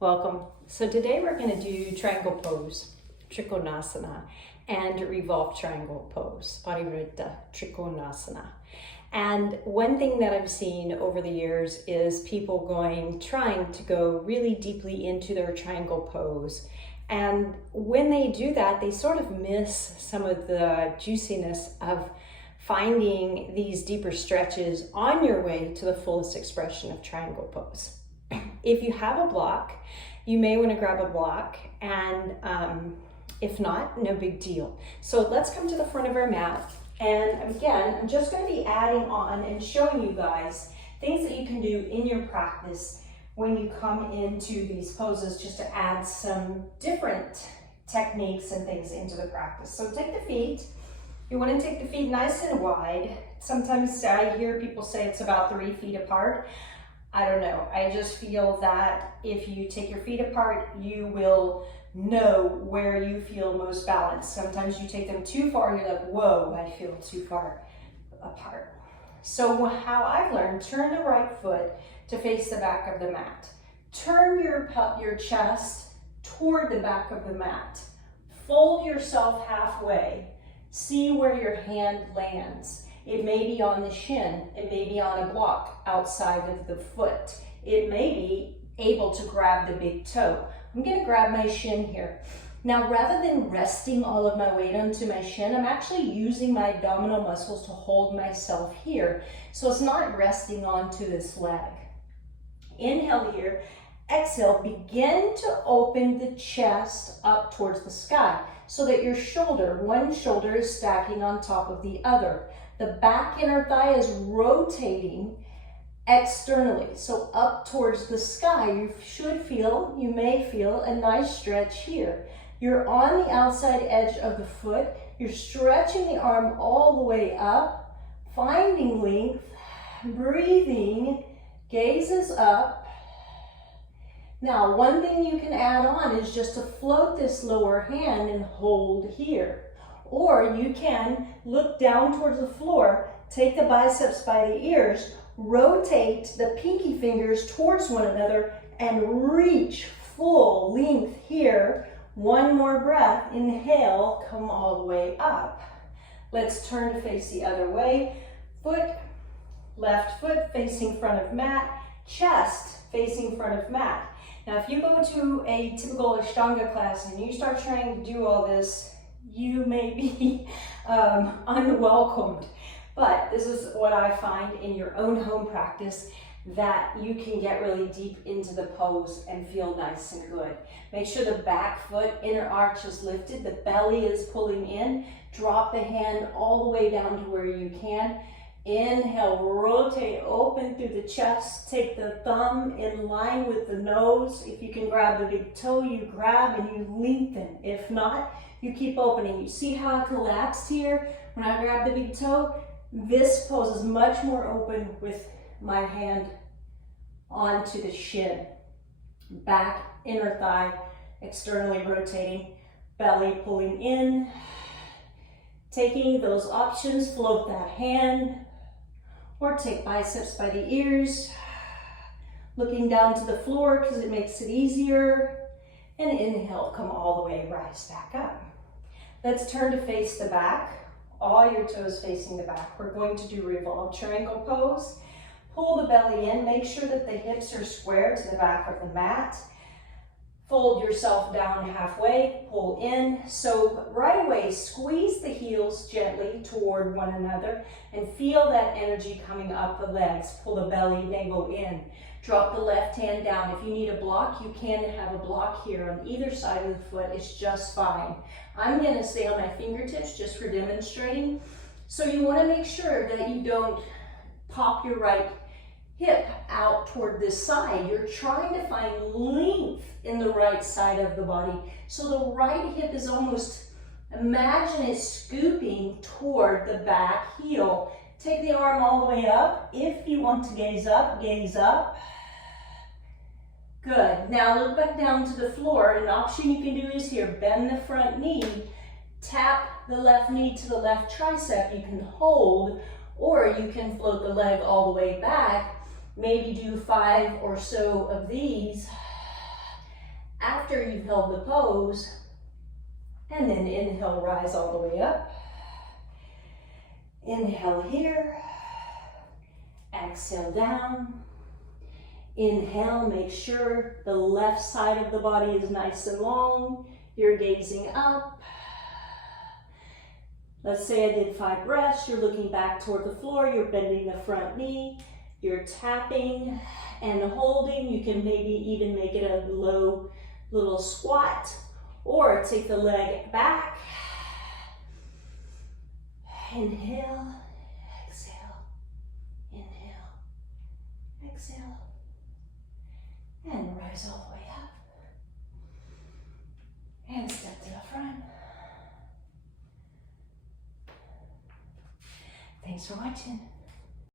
Welcome. So today we're going to do triangle pose, Trikonasana, and revolved triangle pose, Parivrtta, Trikonasana. And one thing that I've seen over the years is people trying to go really deeply into their triangle pose. And when they do that, they sort of miss some of the juiciness of finding these deeper stretches on your way to the fullest expression of triangle pose. If you have a block, you may want to grab a block, and if not, no big deal. So let's come to the front of our mat, and again, I'm just going to be adding on and showing you guys things that you can do in your practice when you come into these poses, just to add some different techniques and things into the practice. So take the feet. You want to take the feet nice and wide. Sometimes I hear people say it's about 3 feet apart. I don't know. I just feel that if you take your feet apart, you will know where you feel most balanced. Sometimes you take them too far, you're like, whoa, I feel too far apart. So how I've learned, turn the right foot to face the back of the mat. Turn your chest toward the back of the mat. Fold yourself halfway. See where your hand lands. It may be on the shin, it may be on a block outside of the foot. It may be able to grab the big toe. I'm gonna grab my shin here. Now, rather than resting all of my weight onto my shin, I'm actually using my abdominal muscles to hold myself here. So it's not resting onto this leg. Inhale here, exhale, begin to open the chest up towards the sky so that your one shoulder is stacking on top of the other. The back inner thigh is rotating externally, so up towards the sky. You may feel a nice stretch here. You're on the outside edge of the foot. You're stretching the arm all the way up, finding length, breathing, gazes up. Now, one thing you can add on is just to float this lower hand and hold here. Or you can look down towards the floor, take the biceps by the ears, rotate the pinky fingers towards one another, and reach full length here. One more breath, inhale, come all the way up. Let's turn to face the other way. Left foot facing front of mat, chest facing front of mat. Now, if you go to a typical Ashtanga class and you start trying to do all this, you may be unwelcomed. But this is what I find in your own home practice, that you can get really deep into the pose and feel nice and good. Make sure the back foot, inner arch is lifted, the belly is pulling in. Drop the hand all the way down to where you can. Inhale, rotate, open through the chest. Take the thumb in line with the nose. If you can grab the big toe, you grab and you lengthen. If not, you keep opening. You see how I collapsed here when I grab the big toe? This pose is much more open with my hand onto the shin. Back, inner thigh, externally rotating, belly pulling in. Taking those options, float that hand, or take biceps by the ears, looking down to the floor because it makes it easier. And inhale, come all the way, rise back up. Let's turn to face the back, all your toes facing the back. We're going to do revolved triangle pose. Pull the belly in, make sure that the hips are square to the back of the mat. Fold yourself down halfway, pull in. So right away, squeeze the heels gently toward one another and feel that energy coming up the legs. Pull the belly, navel in. Drop the left hand down. If you need a block, you can have a block here on either side of the foot. It's just fine. I'm going to stay on my fingertips just for demonstrating. So you want to make sure that you don't pop your right hip out toward this side. You're trying to find length in the right side of the body. So the right hip is almost, imagine it scooping toward the back heel. Take the arm all the way up. If you want to gaze up, gaze up. Good. Now look back down to the floor. An option you can do is here, bend the front knee, tap the left knee to the left tricep. You can hold, or you can float the leg all the way back. Maybe do 5 or so of these. after you've held the pose, and then inhale, rise all the way up. Inhale here, exhale down. Inhale, make sure the left side of the body is nice and long. You're gazing up. Let's say I did 5 breaths. You're looking back toward the floor. You're bending the front knee. You're tapping and holding. You can maybe even make it a low little squat, or take the leg back. Inhale, exhale, inhale, exhale, and rise all the way up. And step to the front. Thanks for watching.